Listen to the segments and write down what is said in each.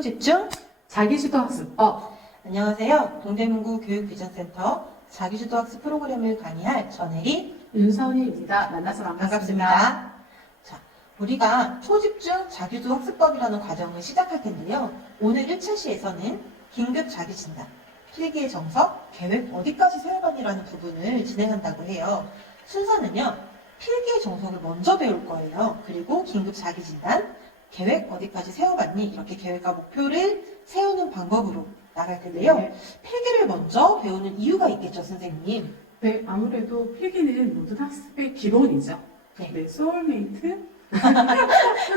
초집중 자기주도 학습법. 안녕하세요. 동대문구 교육비전센터 자기주도학습 프로그램을 강의할 전혜리 윤서은입니다. 만나서 반갑습니다. 반갑습니다. 자, 우리가 초집중 자기주도학습법이라는 과정을 시작할 텐데요. 오늘 1차 시에서는 긴급 자기진단, 필기의 정석, 계획 어디까지 세워봤니라는 부분을 진행한다고 해요. 순서는요. 필기의 정석을 먼저 배울 거예요. 그리고 긴급 자기진단, 계획 어디까지 세워봤니? 이렇게 계획과 목표를 세우는 방법으로 나갈 텐데요. 네. 필기를 먼저 배우는 이유가 있겠죠, 선생님? 네, 아무래도 필기는 모든 학습의 기본이죠. 네. 네, 소울메이트.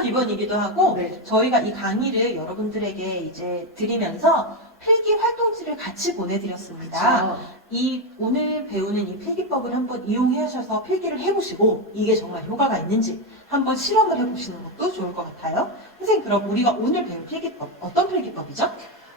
기본이기도 하고, 네. 저희가 이 강의를 여러분들에게 이제 드리면서 필기 활동지를 같이 보내드렸습니다. 그렇죠. 이 오늘 배우는 이 필기법을 한번 이용하셔서 필기를 해보시고 이게 정말 효과가 있는지 한번 실험을 해보시는 것도 좋을 것 같아요. 선생님, 그럼 우리가 오늘 배울 필기법 어떤 필기법이죠?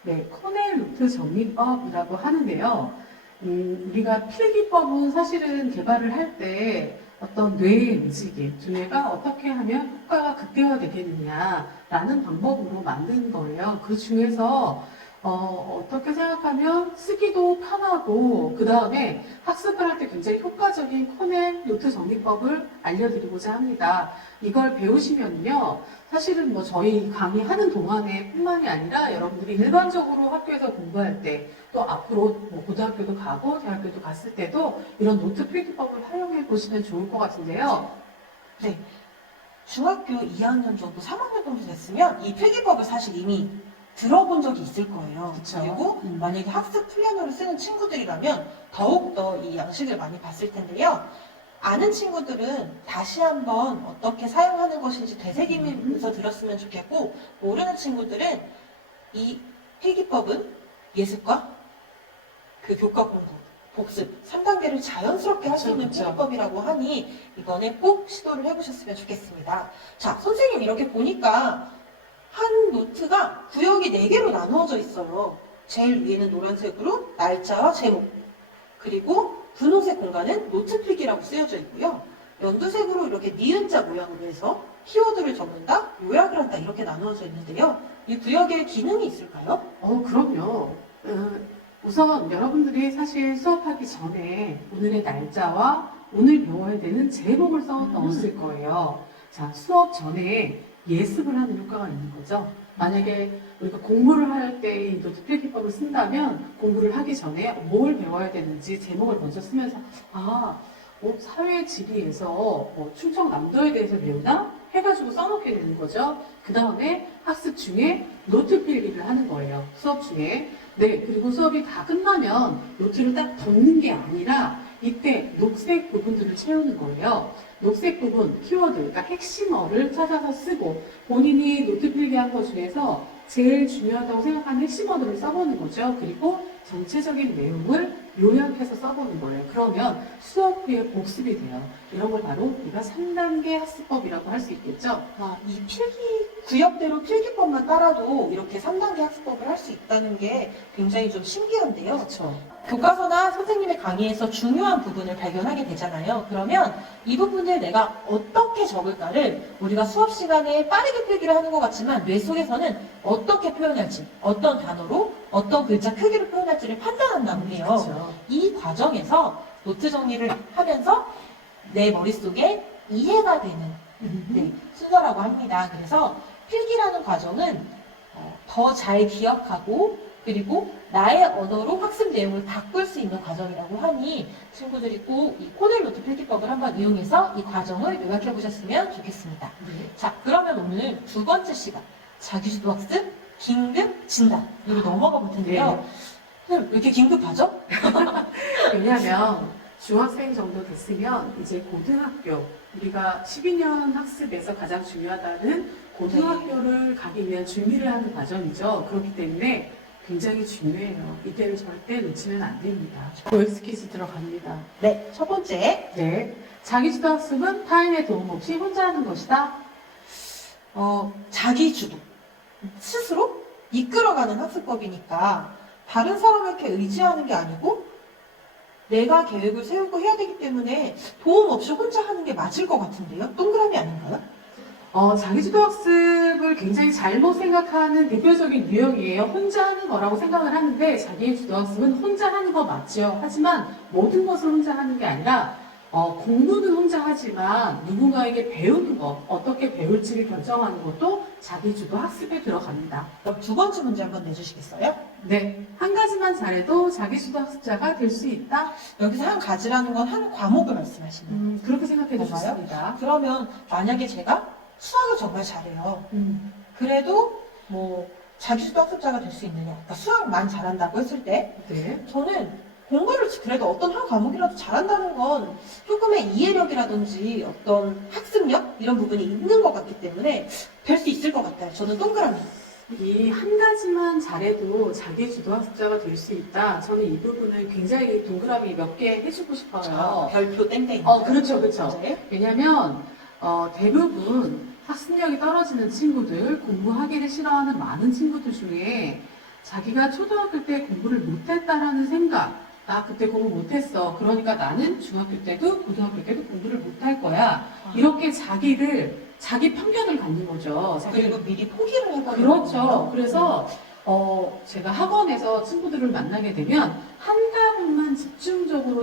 네, 코넬 노트 정리법이라고 하는데요. 우리가 필기법은 사실은 개발을 할 때 어떤 뇌의 움직임, 두뇌가 어떻게 하면 효과가 극대화되겠느냐라는 방법으로 만든 거예요. 그 중에서 어떻게 생각하면 쓰기도 편하고 그 다음에 학습을 할 때 굉장히 효과적인 코넬 노트 정리법을 알려드리고자 합니다. 이걸 배우시면요, 사실은 뭐 저희 강의하는 동안에 뿐만이 아니라 여러분들이 일반적으로 학교에서 공부할 때 또 앞으로 뭐 고등학교도 가고 대학교도 갔을 때도 이런 노트 필기법을 활용해 보시면 좋을 것 같은데요. 네. 중학교 2학년 정도, 3학년 정도 됐으면 이 필기법을 사실 이미 들어본 적이 있을 거예요. 그쵸. 그리고 만약에 학습 훈련으로 쓰는 친구들이라면 더욱더 이 양식을 많이 봤을 텐데요. 아는 친구들은 다시 한번 어떻게 사용하는 것인지 되새기면서 들었으면 좋겠고, 모르는 친구들은 이 필기법은 예습과 그 교과 공부, 복습, 3단계를 자연스럽게 할 수 있는 그쵸. 필기법이라고 하니 이번에 꼭 시도를 해보셨으면 좋겠습니다. 자, 선생님 이렇게 보니까 한 노트가 구역이 4개로 나누어져 있어요. 제일 위에는 노란색으로 날짜와 제목, 그리고 분홍색 공간은 노트 필기라고 쓰여져 있고요. 연두색으로 이렇게 니은자 모양으로 해서 키워드를 적는다, 요약을 한다 이렇게 나누어져 있는데요. 이 구역에 기능이 있을까요? 그럼요. 우선 여러분들이 사실 수업하기 전에 오늘의 날짜와 오늘 배워야 되는 제목을 써 넣었을 거예요. 자, 수업 전에 예습을 하는 효과가 있는 거죠. 만약에 우리가 공부를 할 때 이 노트 필기법을 쓴다면 공부를 하기 전에 뭘 배워야 되는지 제목을 먼저 쓰면서 사회 지리에서 충청남도에 대해서 배우나? 해가지고 써놓게 되는 거죠. 그 다음에 학습 중에 노트 필기를 하는 거예요. 수업 중에. 네, 그리고 수업이 다 끝나면 노트를 딱 덮는 게 아니라 이때 녹색 부분들을 채우는 거예요. 녹색 부분, 키워드, 그러니까 핵심어를 찾아서 쓰고 본인이 노트 필기한 것 중에서 제일 중요하다고 생각하는 핵심어들을 써보는 거죠. 그리고 전체적인 내용을 요약해서 써보는 거예요. 그러면 수업 후에 복습이 돼요. 이런 걸 바로 우리가 3단계 학습법이라고 할 수 있겠죠. 이 필기, 구역대로 필기법만 따라도 이렇게 3단계 학습법을 할 수 있다는 게 굉장히 좀 신기한데요. 그렇죠. 교과서나 선생님의 강의에서 중요한 부분을 발견하게 되잖아요. 그러면 이 부분을 내가 어떻게 적을까를 우리가 수업 시간에 빠르게 필기를 하는 것 같지만 뇌 속에서는 어떻게 표현할지, 어떤 단어로, 어떤 글자 크기로 표현할지를 판단한다고 해요. 그렇죠. 이 과정에서 노트 정리를 하면서 내 머릿속에 이해가 되는 순서라고 합니다. 그래서 필기라는 과정은 더 잘 기억하고 그리고 나의 언어로 학습 내용을 바꿀 수 있는 과정이라고 하니 친구들이 꼭 이 코넬 노트 필기법을 한번 이용해서 이 과정을 요약해 보셨으면 좋겠습니다. 네. 자, 그러면 오늘 두 번째 시간 자기주도 학습 긴급 진단으로 넘어가 볼 텐데요. 선생님, 왜 이렇게 긴급하죠? 왜냐하면 중학생 정도 됐으면 이제 고등학교, 우리가 12년 학습에서 가장 중요하다는 고등학교를 가기 위한 준비를 하는 과정이죠. 그렇기 때문에 굉장히 중요해요. 이때를 절대 놓치면 안 됩니다. OX 퀴즈 들어갑니다. 네, 첫 번째. 네. 자기주도 학습은 타인의 도움 없이 혼자 하는 것이다. 자기 주도. 스스로 이끌어가는 학습법이니까 다른 사람에게 의지하는 게 아니고 내가 계획을 세우고 해야 되기 때문에 도움 없이 혼자 하는 게 맞을 것 같은데요? 동그라미 아닌가요? 자기주도 학습을 학습을 굉장히 잘못 생각하는 대표적인 유형이에요. 혼자 하는 거라고 생각을 하는데 자기의 주도학습은 혼자 하는 거 맞죠. 하지만 모든 것을 혼자 하는 게 아니라 공부는 혼자 하지만 누군가에게 배우는 것, 어떻게 배울지를 결정하는 것도 자기 주도 학습에 들어갑니다. 그럼 두 번째 문제 한번 내주시겠어요? 네, 한 가지만 잘해도 자기 주도 학습자가 될 수 있다. 여기서 한 가지라는 건 한 과목을 말씀하시는 거예요. 그렇게 생각해 뭔가요? 주셨습니다. 그러면 만약에 제가 수학을 정말 잘해요. 그래도 뭐 자기주도 학습자가 될 수 있느냐? 그러니까 수학만 잘한다고 했을 때 네. 저는 공부를 그래도 어떤 한 과목이라도 잘한다는 건 조금의 이해력이라든지 어떤 학습력 이런 부분이 있는 것 같기 때문에 될 수 있을 것 같아요. 저는 동그라미. 이 한 가지만 잘해도 자기 주도 학습자가 될 수 있다. 저는 이 부분을 굉장히 동그라미 몇 개 해주고 싶어요. 별표 땡땡. 그렇죠, 그렇죠. 네. 왜냐면 대부분 학습력이 떨어지는 친구들, 공부하기를 싫어하는 많은 친구들 중에 자기가 초등학교 때 공부를 못했다라는 생각, 나 그때 공부 못했어. 그러니까 나는 중학교 때도 고등학교 때도 공부를 못할 거야. 이렇게 자기 편견을 갖는 거죠. 그리고 미리 포기를 해버리는 그렇죠. 거예요. 그래서 제가 학원에서 친구들을 만나게 되면 한 과목만 집중적으로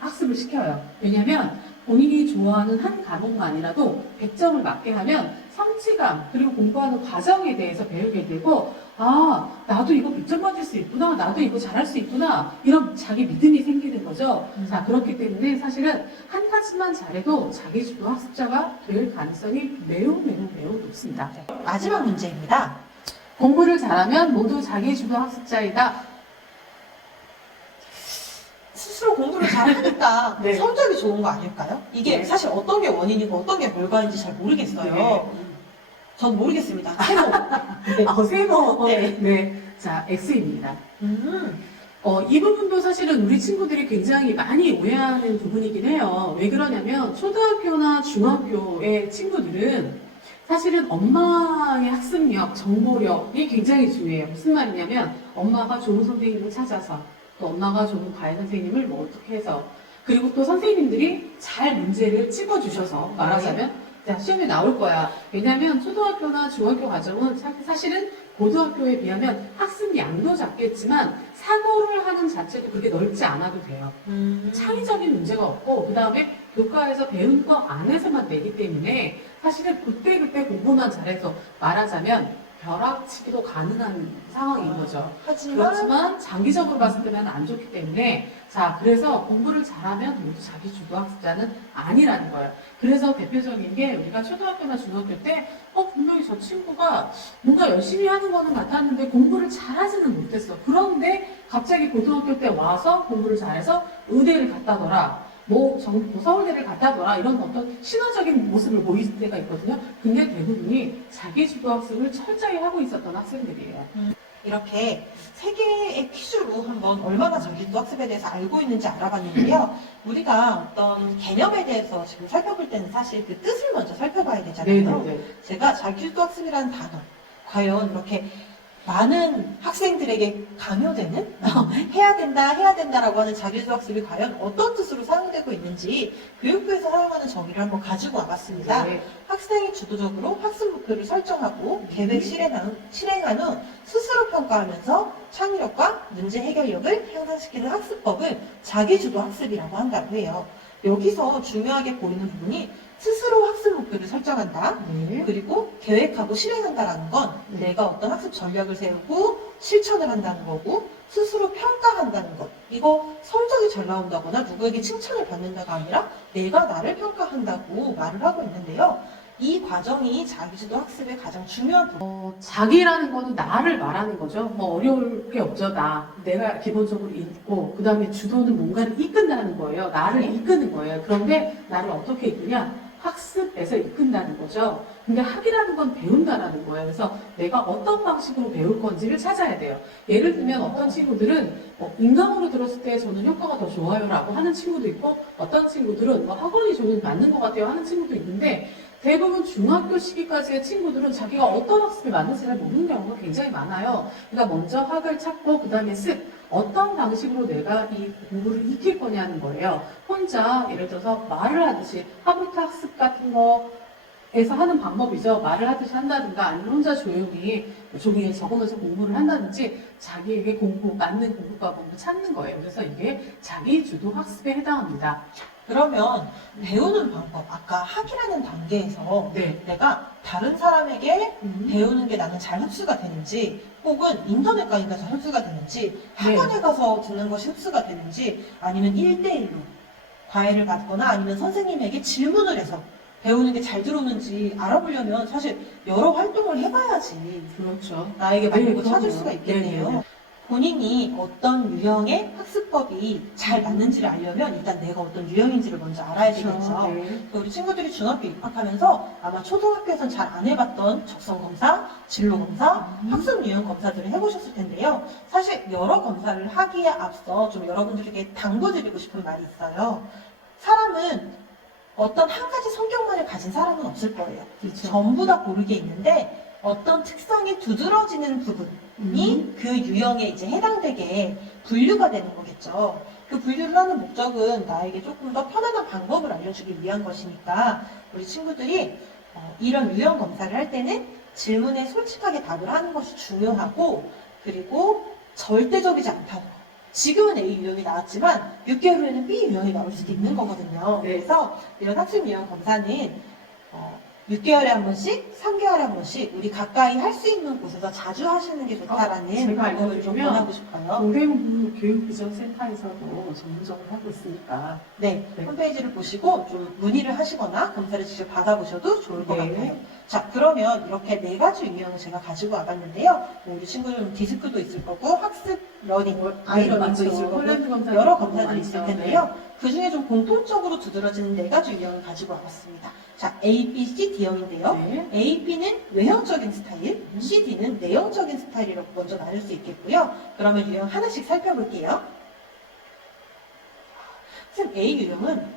학습을 시켜요. 왜냐면 본인이 좋아하는 한 과목만이라도 100점을 맞게 하면 성취감 그리고 공부하는 과정에 대해서 배우게 되고 나도 이거 100점 맞을 수 있구나. 나도 이거 잘할 수 있구나. 이런 자기 믿음이 생기는 거죠. 자, 그렇기 때문에 사실은 한 가지만 잘해도 자기 주도 학습자가 될 가능성이 매우 높습니다. 마지막 문제입니다. 공부를 잘하면 모두 자기 주도 학습자이다. 스스로 공부를 잘하니까 네. 성적이 좋은 거 아닐까요? 이게 네. 사실 어떤 게 원인이고 어떤 게 결과인지 잘 모르겠어요. 전 모르겠습니다. 세모. 세모. 네. 네. 자, X입니다. 음. 이 부분도 사실은 우리 친구들이 굉장히 많이 오해하는 부분이긴 해요. 왜 그러냐면 초등학교나 중학교의 친구들은 사실은 엄마의 학습력, 정보력이 굉장히 중요해요. 무슨 말이냐면 엄마가 좋은 선생님을 찾아서 또 엄마가 좋은 과외 선생님을 뭐 어떻게 해서 그리고 또 선생님들이 잘 문제를 찝어주셔서 말하자면 자, 시험에 나올 거야. 왜냐하면 초등학교나 중학교 과정은 사실은 고등학교에 비하면 학습 양도 작겠지만 사고를 하는 자체도 그렇게 넓지 않아도 돼요. 창의적인 문제가 없고 그 다음에 교과에서 배운 거 안에서만 내기 때문에 사실은 그때 공부만 잘해서 말하자면 벼락치기도 가능한 상황인 거죠. 그렇지만 장기적으로 봤을 때는 안 좋기 때문에 자 그래서 공부를 잘하면 모두 자기 주도 학습자는 아니라는 거예요. 그래서 대표적인 게 우리가 초등학교나 중학교 때 분명히 저 친구가 뭔가 열심히 하는 거는 같았는데 공부를 잘하지는 못했어. 그런데 갑자기 고등학교 때 와서 공부를 잘해서 의대를 갔다더라. 뭐 서울대를 갔다더라 이런 어떤 신화적인 모습을 보일 때가 있거든요. 근데 대부분이 자기 주도 학습을 철저히 하고 있었던 학생들이에요. 이렇게 세 개의 퀴즈로 한번 얼마나 자기주도 학습에 대해서 알고 있는지 알아봤는데요. 우리가 어떤 개념에 대해서 지금 살펴볼 때는 사실 그 뜻을 먼저 살펴봐야 되잖아요. 네네네. 제가 자기주도 학습이라는 단어, 과연 이렇게 많은 학생들에게 강요되는 해야 된다라고 하는 자기주도 학습이 과연 어떤 뜻으로 사용되고 있는지 교육부에서 사용하는 정의를 한번 가지고 와봤습니다. 네. 학생이 주도적으로 학습 목표를 설정하고 계획 실행한 후 스스로 평가하면서 창의력과 문제 해결력을 향상시키는 학습법을 자기주도 학습이라고 한다고 해요. 여기서 중요하게 보이는 부분이 스스로 학습 목표를 설정한다. 네. 그리고 계획하고 실행한다라는 건 내가 어떤 학습 전략을 세우고 실천을 한다는 거고 스스로 평가한다는 것. 이거 성적이 잘 나온다거나 누구에게 칭찬을 받는다가 아니라 내가 나를 평가한다고 말을 하고 있는데요. 이 과정이 자기주도 학습의 가장 중요한 부분. 자기라는 거는 나를 말하는 거죠. 뭐 어려울 게 없죠. 내가 기본적으로 있고 그 다음에 주도는 뭔가를 이끈다는 거예요. 나를 이끄는 거예요. 그런데 나를 어떻게 이끄냐? 학습에서 이끈다는 거죠. 근데 학이라는 건 배운다라는 거예요. 그래서 내가 어떤 방식으로 배울 건지를 찾아야 돼요. 예를 들면 어떤 친구들은 인강으로 들었을 때 저는 효과가 더 좋아요라고 하는 친구도 있고 어떤 친구들은 학원이 저는 맞는 것 같아요 하는 친구도 있는데 대부분 중학교 시기까지의 친구들은 자기가 어떤 학습이 맞는지를 모르는 경우가 굉장히 많아요. 그러니까 먼저 학을 찾고 그 다음에 어떤 방식으로 내가 이 공부를 익힐 거냐는 거예요. 혼자 예를 들어서 말을 하듯이 하부터 학습 같은 거 에서 하는 방법이죠. 말을 하듯이 한다든가 아니면 혼자 조용히 종이에 적으면서 공부를 한다든지 자기에게 맞는 공부 과목을 찾는 거예요. 그래서 이게 자기 주도 학습에 해당합니다. 그러면 배우는 방법, 아까 학이라는 단계에서 네. 내가 다른 사람에게 배우는 게 나는 잘 흡수가 되는지, 혹은 인터넷 강의가 잘 흡수가 되는지, 학원에 가서 듣는 것이 흡수가 되는지, 아니면 1대1로 과외를 받거나 아니면 선생님에게 질문을 해서 배우는 게 잘 들어오는지 알아보려면 사실 여러 활동을 해봐야지 그렇죠. 나에게 맞는 거 찾을 그럼요. 수가 있겠네요. 네네. 본인이 어떤 유형의 학습법이 잘 맞는지를 알려면 일단 내가 어떤 유형인지를 먼저 알아야 되겠죠. 네. 우리 친구들이 중학교 입학하면서 아마 초등학교에선 잘 안 해봤던 적성검사, 진로검사, 학습 유형 검사들을 해보셨을 텐데요. 사실 여러 검사를 하기에 앞서 좀 여러분들에게 당부드리고 싶은 말이 있어요. 사람은 어떤 한 가지 성격만을 가진 사람은 없을 거예요. 그렇죠. 전부 다 고르게 있는데 어떤 특성이 두드러지는 부분이 그 유형에 이제 해당되게 분류가 되는 거겠죠. 그 분류를 하는 목적은 나에게 조금 더 편안한 방법을 알려주기 위한 것이니까 우리 친구들이 이런 유형 검사를 할 때는 질문에 솔직하게 답을 하는 것이 중요하고, 그리고 절대적이지 않다는 거. 지금은 A 유형이 나왔지만 6개월 후에는 B 유형이 나올 수도 있는 거거든요. 네. 그래서 이런 학습 유형 검사는 6개월에 한 번씩, 3개월에 한 번씩 우리 가까이 할 수 있는 곳에서 자주 하시는 게 좋다라는 제가 방법을 좀 알려드리면 권하고 싶어요. 동대문구 교육비전센터에서도 전문적으로 하고 있으니까. 네, 네. 홈페이지를 보시고 좀 문의를 하시거나 검사를 직접 받아보셔도 좋을 것 네. 같아요. 자, 그러면 이렇게 4가지 유형을 제가 가지고 와봤는데요. 우리 친구들은 디스크도 있을 거고, 학습 러닝, 아이러닝도 있을 거고, 폴란드 검사 여러 검사들이 있을 많죠. 텐데요. 그 중에 좀 공통적으로 두드러지는 4가지 유형을 가지고 와봤습니다. 자, A, B, C, D형인데요. 네. A, B는 외형적인 스타일, C, D는 내형적인 스타일이라고 먼저 나눌 수 있겠고요. 그러면 유형 하나씩 살펴볼게요. 선생님, A 유형은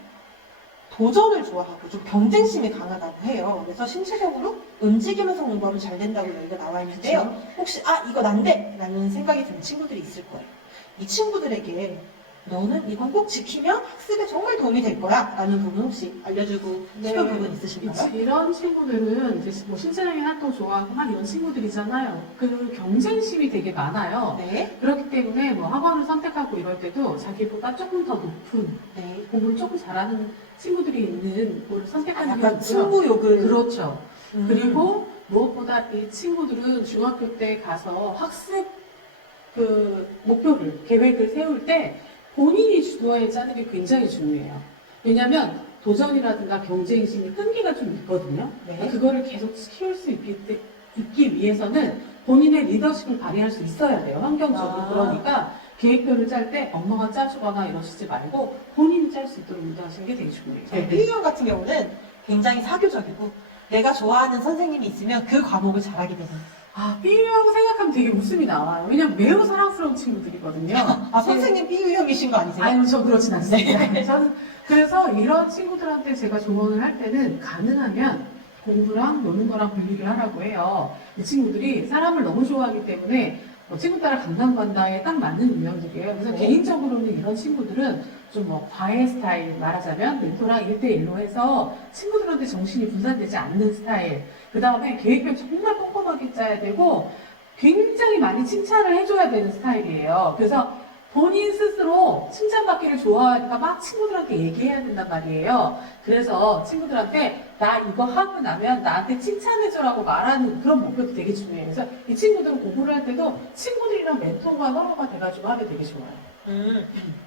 도전을 좋아하고 좀 경쟁심이 강하다고 해요. 그래서 신체적으로 움직이면서 공부하면 잘 된다고 여기가 나와 있는데요. 혹시 이거 난데! 라는 생각이 드는 친구들이 있을 거예요. 이 친구들에게 너는 이건 꼭 지키면 학습에 정말 도움이 될 거야 라는 부분 혹시 알려주고 싶은 부분 있으실까요? 이런 친구들은 이제 뭐 신체적인 활동 좋아하고 막 이런 친구들이잖아요. 그 경쟁심이 되게 많아요. 네. 그렇기 때문에 뭐 학원을 선택하고 이럴 때도 자기보다 조금 더 높은 네. 공부를 조금 잘하는 친구들이 있는 곳을 선택하는 게 약간 좋고요. 승부욕을. 그렇죠. 그리고 무엇보다 이 친구들은 중학교 때 가서 학습 그 목표를, 계획을 세울 때 본인이 주도해 짜는 게 굉장히 중요해요. 왜냐하면 도전이라든가 경쟁심이 끈기가 좀 있거든요. 네. 그거를 계속 키울 수 있기 위해서는 본인의 리더십을 발휘할 수 있어야 돼요. 환경적으로. 그러니까 계획표를 짤 때 엄마가 짜주거나 이러시지 말고 본인이 짤 수 있도록 인도하시는 게 되게 중요해요. B형 같은 경우는 굉장히 사교적이고 내가 좋아하는 선생님이 있으면 그 과목을 잘하게 되는. B유형 생각하면 되게 웃음이 나와요. 왜냐면 매우 사랑스러운 친구들이거든요. 선생님 B유형이신 거 아니세요? 아니요, 저 그렇진 않습니다. 저는 그래서 이런 친구들한테 제가 조언을 할 때는 가능하면 공부랑 노는 거랑 분리를 하라고 해요. 이 친구들이 사람을 너무 좋아하기 때문에 친구 따라 강남 간다에 딱 맞는 유형들이에요. 그래서 개인적으로는 이런 친구들은 좀 뭐 과외 스타일 말하자면 멘토랑 1대1로 해서 친구들한테 정신이 분산되지 않는 스타일. 그 다음에 계획표 정말 꼼꼼하게 짜야 되고 굉장히 많이 칭찬을 해줘야 되는 스타일이에요. 그래서 본인 스스로 칭찬받기를 좋아하니까 막 친구들한테 얘기해야 된단 말이에요. 그래서 친구들한테 나 이거 하고 나면 나한테 칭찬해줘라고 말하는 그런 목표도 되게 중요해요. 그래서 이 친구들은 공부를 할 때도 친구들이랑 멘토가 서로가 돼가지고 하면 되게 좋아요.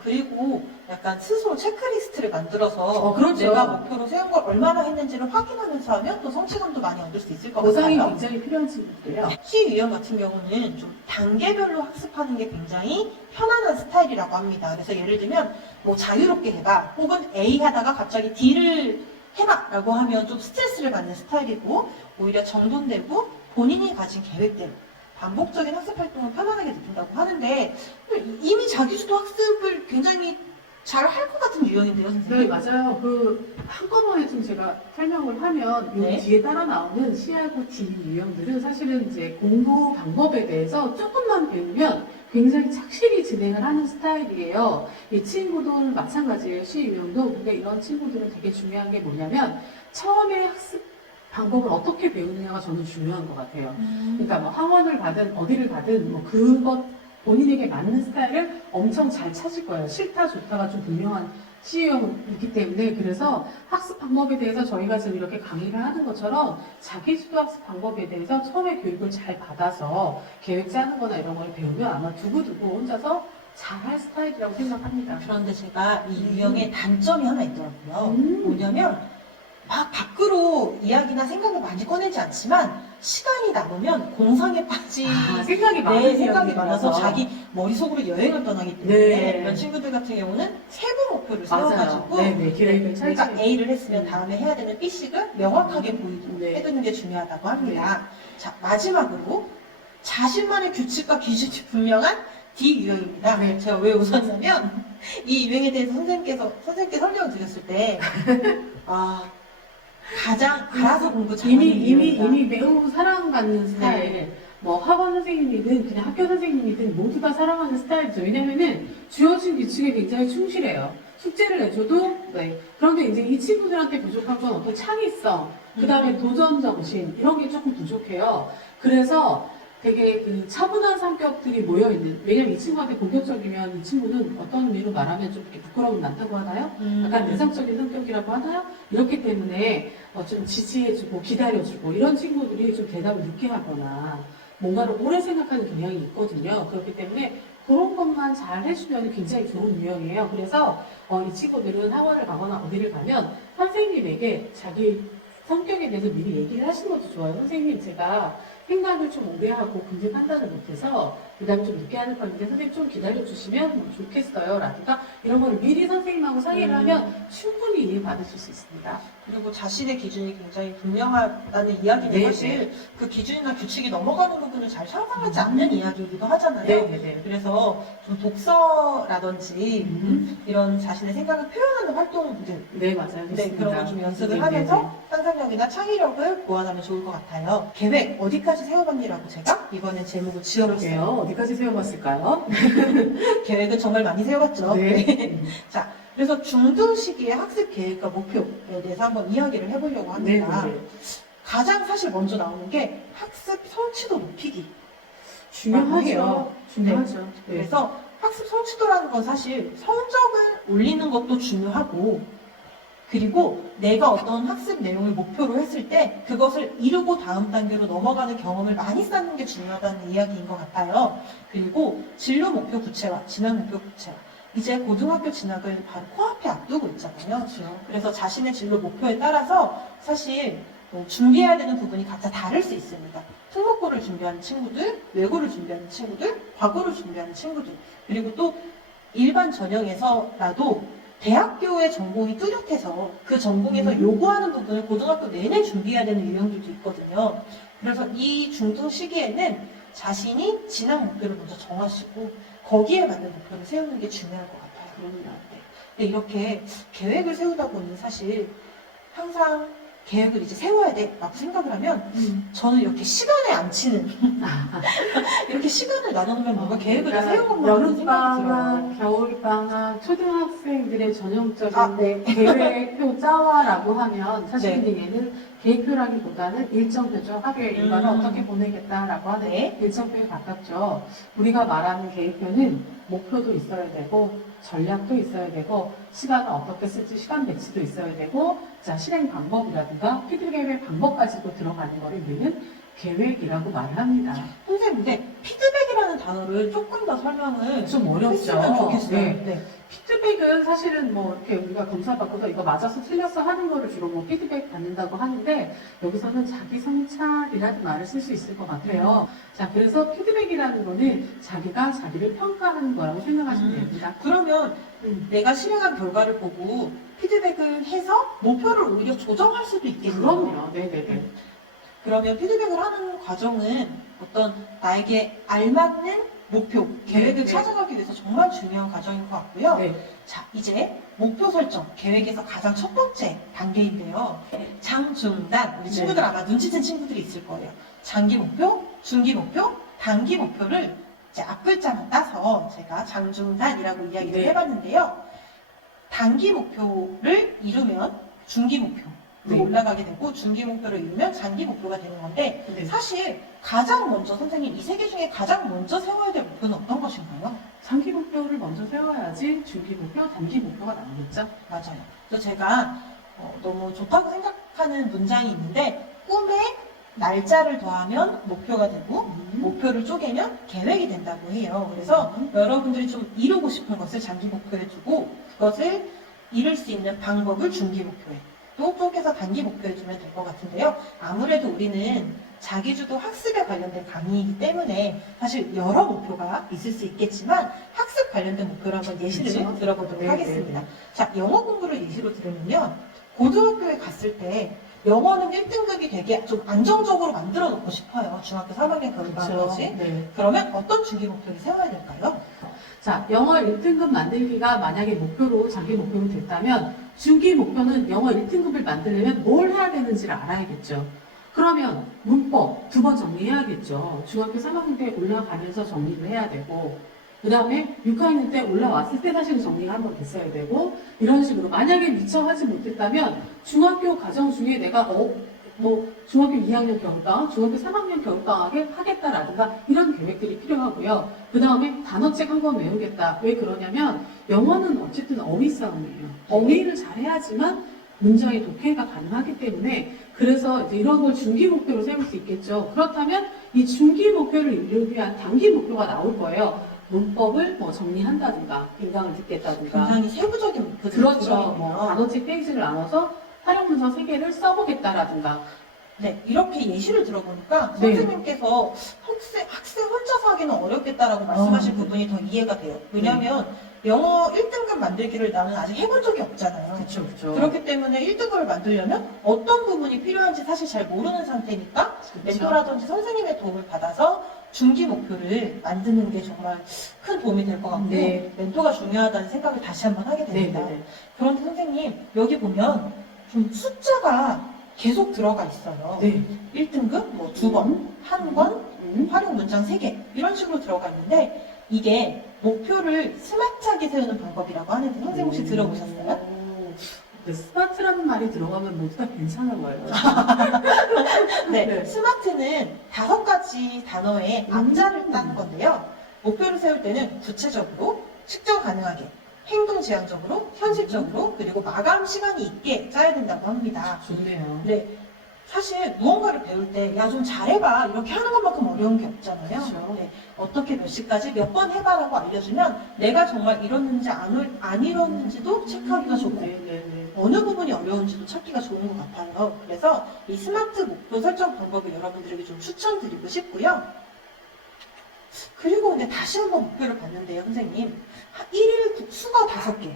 그리고 약간 스스로 체크리스트를 만들어서 그렇죠. 내가 목표로 세운 걸 얼마나 했는지를 확인하면서 하면 또 성취감도 많이 얻을 수 있을 것 보상이 같아요. 굉장히 필요한 친구들이에요. C 유형 같은 경우는 좀 단계별로 학습하는 게 굉장히 편안한 스타일이라고 합니다. 그래서 예를 들면 뭐 자유롭게 해봐 혹은 A 하다가 갑자기 D를 해봐 라고 하면 좀 스트레스를 받는 스타일이고 오히려 정돈되고 본인이 가진 계획대로 반복적인 학습 활동을 편안하게 느낀다고 하는데 이미 자기주도 학습을 굉장히 잘 할 것 같은 유형인데요, 네, 선생님? 맞아요. 한꺼번에 좀 제가 설명을 하면 네. 이 뒤에 따라 나오는 C하고 D 유형들은 사실은 이제 공부 방법에 대해서 조금만 배우면 굉장히 착실히 진행을 하는 스타일이에요. 이 친구도 마찬가지예요. C 유형도. 근데 이런 친구들은 되게 중요한 게 뭐냐면 처음에 학습 방법을 어떻게 배우느냐가 저는 중요한 것 같아요. 그러니까 뭐 학원을 가든 어디를 가든 뭐 그것 본인에게 맞는 스타일을 엄청 잘 찾을 거예요. 싫다 좋다가 좀 분명한 C형이기 때문에 그래서 학습 방법에 대해서 저희가 지금 이렇게 강의를 하는 것처럼 자기주도 학습 방법에 대해서 처음에 교육을 잘 받아서 계획 짜는 거나 이런 걸 배우면 아마 두고두고 혼자서 잘할 스타일이라고 생각합니다. 그런데 제가 이 유형의 단점이 하나 있더라고요. 음. 뭐냐면 막 밖으로 이야기나 생각을 많이 꺼내지 않지만 시간이 남으면 공상에 빠지 생각이 많은 내 생각이 많아서 사람이라서. 자기 머릿속으로 여행을 떠나기 때문에 네. 이런 친구들 같은 경우는 세부 목표를 맞아요. 세워가지고 네네. 계획을 잘 내가 짜요. A를 했으면 다음에 해야 되는 B식을 명확하게 네. 해두는 게 중요하다고 합니다. 자, 마지막으로 자신만의 규칙과 기준이 분명한 D 유형입니다. 네. 제가 왜 웃었냐면 이 유형에 대해서 선생님께 설명을 드렸을 때 가장 알아서 공부 잘하는 유형이다. 이미 매우 사랑받는 스타일. 네. 뭐 학원 선생님이든 그냥 학교 선생님이든 모두 다 사랑하는 스타일이죠. 왜냐면은 주어진 규칙에 굉장히 충실해요. 숙제를 내줘도 네. 그런데 이제 이 친구들한테 부족한 건 어떤 창의성, 그 다음에 도전 정신 이런 게 조금 부족해요. 그래서 되게 그 차분한 성격들이 모여있는, 왜냐면 이 친구한테 공격적이면 이 친구는 어떤 의미로 말하면 좀 이렇게 부끄러움이 많다고 하나요? 약간 내성적인 성격이라고 하나요? 이렇기 때문에 좀 지지해주고 기다려주고 이런 친구들이 좀 대답을 늦게 하거나 뭔가를 오래 생각하는 경향이 있거든요. 그렇기 때문에 그런 것만 잘 해주면 굉장히 좋은 유형이에요. 그래서 이 친구들은 학원을 가거나 어디를 가면 선생님에게 자기 성격에 대해서 미리 얘기를 하시는 것도 좋아요. 선생님, 제가 생각을 좀 오래 하고 긍정 판단을 못해서 그 다음에 좀 늦게 하는 편인데 선생님 좀 기다려주시면 좋겠어요. 라든가 이런 거를 미리 선생님하고 상의를 하면 충분히 이해받으실 수 있습니다. 그리고 자신의 기준이 굉장히 분명하다는 이야기는 네, 사실 그 기준이나 규칙이 넘어가는 부분을 잘 상상하지 않는 이야기이기도 하잖아요. 네네네. 그래서 좀 독서라든지 이런 자신의 생각을 표현하는 활동들 네, 맞아요. 네, 그런 거 좀 연습을 네, 하면서 네, 네. 상상력이나 창의력을 보완하면 좋을 것 같아요. 계획 어디까지 세워봤니라고 제가 이번에 제목을 지어봤어요. 그러게요. 어디까지 세워봤을까요? 계획은 정말 많이 세워봤죠. 네. 자, 그래서 중등 시기의 학습 계획과 목표에 대해서 한번 이야기를 해보려고 네, 합니다. 네. 가장 사실 먼저 나오는 게 학습 성취도 높이기. 중요하죠. 중요하죠. 네. 그래서 학습 성취도라는 건 사실 성적을 올리는 것도 중요하고 그리고 내가 어떤 학습 내용을 목표로 했을 때 그것을 이루고 다음 단계로 넘어가는 경험을 많이 쌓는 게 중요하다는 이야기인 것 같아요. 그리고 진로 목표 구체화, 진학 목표 구체화. 이제 고등학교 진학을 바로 코앞에 앞두고 있잖아요. 그래서 자신의 진로 목표에 따라서 사실 준비해야 되는 부분이 각자 다를 수 있습니다. 특목고를 준비하는 친구들, 외고를 준비하는 친구들, 과고를 준비하는 친구들, 그리고 또 일반 전형에서라도 대학교의 전공이 뚜렷해서 그 전공에서 요구하는 부분을 고등학교 내내 준비해야 되는 유형들도 있거든요. 그래서 이 중등 시기에는 자신이 진학 목표를 먼저 정하시고 거기에 맞는 목표를 세우는 게 중요할 것 같아요. 그럼요. 근데 이렇게 계획을 세우다 보니 사실 항상 계획을 이제 세워야 돼 라고 생각을 하면 저는 이렇게 시간에 안 치는 이렇게 시간을 나눠놓으면 뭔가 계획을 세우고 여름방학, 겨울방학, 초등학생들의 전형적인 네. 계획표 짜와라고 하면 사실 네. 얘는 계획표라기보다는 일정표죠. 하루에 일과를 음. 어떻게 보내겠다라고 하는 네. 일정표에 가깝죠. 우리가 말하는 계획표는 목표도 있어야 되고 전략도 있어야 되고 시간을 어떻게 쓸지 시간 배치도 있어야 되고 자 실행 방법이라든가 피드백의 방법까지도 들어가는 거를 우리는 계획이라고 말을 합니다. 선생님, 근데 피드백이라는 단어를 조금 더 설명을 좀 어렵죠. 했으면 좋겠어요. 네. 네. 피드백은 사실은 뭐 이렇게 우리가 검사받고서 이거 맞아서 틀렸어 하는 거를 주로 뭐 피드백 받는다고 하는데 여기서는 자기 성찰이라는 말을 쓸 수 있을 것 같아요. 자, 그래서 피드백이라는 거는 자기가 자기를 평가하는 거라고 생각하시면 됩니다. 그러면 내가 실행한 결과를 보고 피드백을 해서 목표를 오히려 조정할 수도 있겠네요. 그럼요. 네네네. 그러면 피드백을 하는 과정은 어떤 나에게 알맞는 목표, 계획을 네. 찾아가기 위해서 정말 중요한 과정인 것 같고요. 네. 자, 이제 목표 설정, 계획에서 가장 첫 번째 단계인데요. 장중단, 우리 친구들 네. 아마 눈치챈 친구들이 있을 거예요. 장기 목표, 중기 목표, 단기 목표를 이제 앞글자만 따서 제가 장중단이라고 이야기를 네. 해봤는데요. 단기 목표를 이루면 중기 목표, 네. 올라가게 되고 중기 목표를 이루면 장기 목표가 되는 건데 네. 사실 가장 먼저 선생님 이 세 개 중에 가장 먼저 세워야 될 목표는 어떤 것인가요? 장기 목표를 먼저 세워야지 중기 목표, 단기 목표가 나오겠죠. 맞아요. 그래서 제가 너무 좋다고 생각하는 문장이 있는데 꿈에 날짜를 더하면 목표가 되고 목표를 쪼개면 계획이 된다고 해요. 그래서 여러분들이 좀 이루고 싶은 것을 장기 목표에 두고 그것을 이룰 수 있는 방법을 중기 목표에 또 쪼개서 단기 목표에 두면 될 것 같은데요. 아무래도 우리는 자기주도 학습에 관련된 강의이기 때문에 사실 여러 목표가 있을 수 있겠지만 학습 관련된 목표를 한번 예시를 그렇죠. 들어보도록 네, 하겠습니다. 네, 자, 영어 공부를 예시로 들으면요. 고등학교에 갔을 때 영어는 1등급이 되게 좀 안정적으로 만들어 놓고 싶어요. 중학교 3학년 교육까지. 네. 그러면 어떤 중기 목표를 세워야 될까요? 자, 영어 1등급 만들기가 만약에 목표로, 장기 목표로 됐다면, 중기 목표는 영어 1등급을 만들려면 뭘 해야 되는지를 알아야겠죠. 그러면 문법 두 번 정리해야겠죠. 중학교 3학년 때 올라가면서 정리를 해야 되고, 그 다음에 6학년 때 올라왔을 때 사실 정리가 한 번 됐어야 되고, 이런 식으로. 만약에 미처 하지 못했다면, 중학교 과정 중에 내가 중학교 2학년 겨울방학, 중학교 3학년 겨울방학에 하겠다라든가 이런 계획들이 필요하고요. 그 다음에 단어책 한 번 외우겠다. 왜 그러냐면 영어는 어쨌든 어휘 싸움이에요. 어휘를 잘해야지만 문장의 독해가 가능하기 때문에 그래서 이제 이런 걸 중기 목표로 세울 수 있겠죠. 그렇다면 이 중기 목표를 이루기 위한 단기 목표가 나올 거예요. 문법을 정리한다든가, 인강을 듣겠다든가. 굉장히 세부적인 목표들이 그렇죠. 들어있네요. 단어책 페이지를 나눠서 활용 문서 3개를 써보겠다라든가. 네, 이렇게 예시를 들어보니까 네. 선생님께서 학생 혼자서 하기는 어렵겠다라고 말씀하신 부분이 더 이해가 돼요. 왜냐하면 영어 1등급 만들기를 나는 아직 해본 적이 없잖아요. 그렇죠, 그렇죠. 그렇기 때문에 1등급을 만들려면 어떤 부분이 필요한지 사실 잘 모르는 상태니까 멘토라든지 선생님의 도움을 받아서 중기 목표를 만드는 게 정말 큰 도움이 될 것 같고 네. 멘토가 중요하다는 생각을 다시 한번 하게 됩니다. 네네네. 그런데 선생님 여기 보면 좀 숫자가 계속 들어가 있어요. 네. 1등급 뭐 2번, 1권, 활용 문장 3개 이런 식으로 들어가 있는데 이게 목표를 스마트하게 세우는 방법이라고 하는데 선생님 혹시 들어보셨어요? 네, 스마트라는 말이 들어가면 모두 다 괜찮아 보여요. 네, 네. 스마트는 5가지 단어의 앞자를 딴 건데요. 목표를 세울 때는 구체적으로, 측정 가능하게, 행동 지향적으로, 현실적으로, 그리고 마감 시간이 있게 짜야 된다고 합니다. 좋네요. 네, 사실 무언가를 배울 때 야 좀 잘해봐 이렇게 하는 것만큼 어려운 게 없잖아요. 그렇죠. 네, 어떻게 몇 시까지 몇 번 해봐라고 알려주면 내가 정말 이뤘는지 안 이뤘는지도 체크하기가 좋고 네네네. 어느 부분이 어려운지도 찾기가 좋은 것 같아요. 그래서 이 스마트 목표 설정 방법을 여러분들에게 좀 추천드리고 싶고요. 그리고 근데 다시 한번 목표를 봤는데요, 선생님. 1일 수가 5개.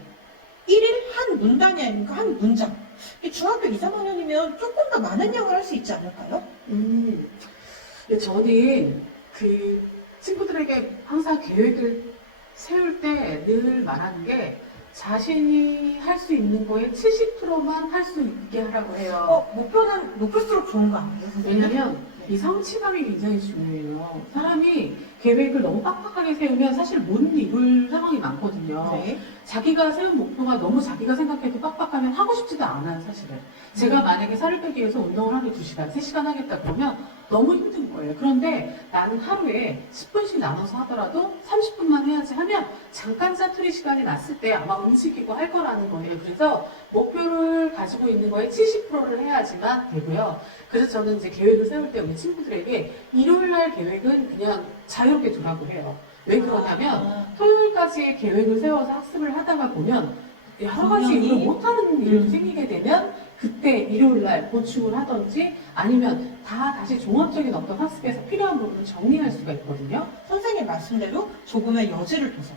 1일 한 문단이 아니니까 한 문장. 이 중학교 2, 3학년이면 조금 더 많은 양을 할 수 있지 않을까요? 근데 저는 그 친구들에게 항상 계획을 세울 때 늘 말하는 게 자신이 할 수 있는 거에 70%만 할 수 있게 하라고 해요. 목표는 높을수록 좋은 거 아니에요, 선생님? 왜냐면 이 성취감이 굉장히 중요해요. 사람이 계획을 너무 빡빡하게 세우면 사실 못 이룰 상황이 많거든요. 네. 자기가 세운 목표가 너무 자기가 생각해도 빡빡하면 하고 싶지도 않아요, 사실은. 제가 만약에 살을 빼기 위해서 운동을 하루 2시간, 3시간 하겠다 그러면 너무 힘든 거예요. 그런데 나는 하루에 10분씩 나눠서 하더라도 30분만 해야지 하면 잠깐 짜투리 시간이 났을 때 아마 움직이고 할 거라는 거예요. 그래서 목표를 가지고 있는 거에 70%를 해야지만 되고요. 그래서 저는 이제 계획을 세울 때 우리 친구들에게 일요일날 계획은 그냥 자유롭게 두라고 해요. 왜 그러냐면 토요일까지 계획을 세워서 학습을 하다가 보면 여러 가지 분명히. 이유로 못하는 일이 생기게 되면 그때 일요일날 보충을 하든지 아니면 다시 종합적인 어떤 학습에서 필요한 부분을 정리할 수가 있거든요. 선생님 말씀대로 조금의 여지를 둬서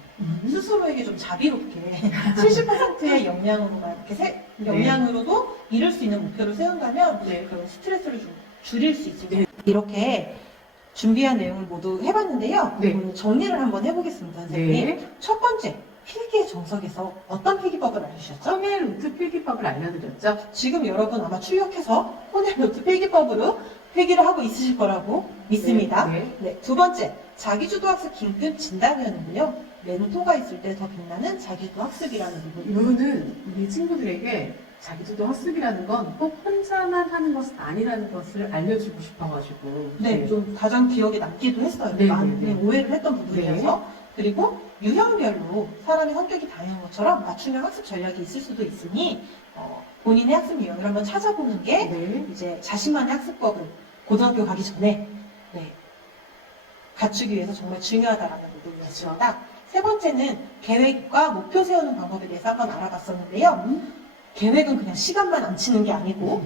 스스로에게 좀 자비롭게 70%의 역량으로만 이렇게 역량으로도 이룰 수 있는 목표를 세운다면 네. 그런 스트레스를 좀 줄일 수 있습니다. 네. 이렇게 준비한 내용을 모두 해봤는데요. 네. 오늘 정리를 한번 해보겠습니다, 선생님. 첫 번째, 필기의 정석에서 어떤 필기법을 알려주셨죠? 코넬 루트 필기법을 알려드렸죠. 지금 여러분 아마 출력해서 코넬 노트 필기법으로 필기를 하고 있으실 거라고 믿습니다. 네. 네, 두 번째, 자기주도 학습 긴급 진단위원회는요. 멘토가 있을 때 더 빛나는 자기주도 학습이라는 이 부분. 부분은 우리 친구들에게 자기주도 학습이라는 건 꼭 혼자만 하는 것은 아니라는 것을 알려주고 싶어가지고. 네, 좀 가장 기억에 남기도 했어요. 네, 많은 네, 네. 오해를 했던 부분이어서. 그리고 유형별로 사람의 성격이 다양한 것처럼 맞춤형 학습 전략이 있을 수도 있으니 본인의 학습 유형을 한번 찾아보는 게 네. 이제 자신만의 학습법을 고등학교 가기 전에 네, 갖추기 위해서 정말 중요하다라는 부분이었습니다. 세 번째는 계획과 목표 세우는 방법에 대해서 한번 알아봤었는데요. 계획은 그냥 시간만 안 치는 게 아니고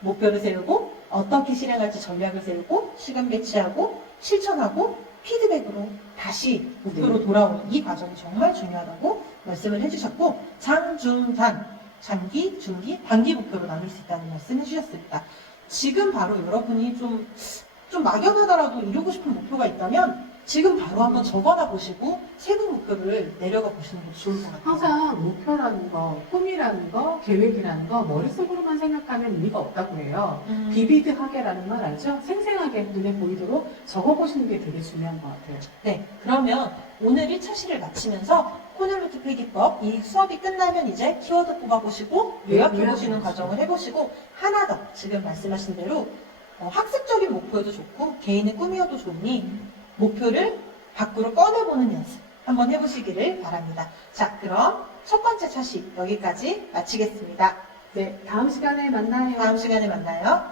목표를 세우고 어떻게 실행할지 전략을 세우고 시간 배치하고 실천하고 피드백으로 다시 목표로 돌아오는 이 과정이 정말 중요하다고 말씀을 해주셨고 장, 중, 단, 장기, 중기, 단기 목표로 나눌 수 있다는 말씀 해주셨습니다. 지금 바로 여러분이 좀 막연하더라도 이루고 싶은 목표가 있다면 지금 바로 한번 적어놔 보시고 세부 목표를 내려가 보시는 것도 좋을 것 같아요. 항상 목표라는 거, 꿈이라는 거, 계획이라는 거 머릿속으로만 생각하면 의미가 없다고 해요. 비비드하게라는 말 알죠? 생생하게 눈에 보이도록 적어보시는 게 되게 중요한 것 같아요. 네, 그러면 오늘 1차 시를 마치면서 코넬루트 필기법 이 수업이 끝나면 이제 키워드 뽑아보시고 요약해보시는 과정을 해보시고 하나 더 지금 말씀하신 대로 학습적인 목표도 좋고 개인의 꿈이어도 좋으니 목표를 밖으로 꺼내보는 연습 한번 해보시기를 바랍니다. 자, 그럼 첫 번째 차시 여기까지 마치겠습니다. 네, 다음 시간에 만나요. 다음 시간에 만나요.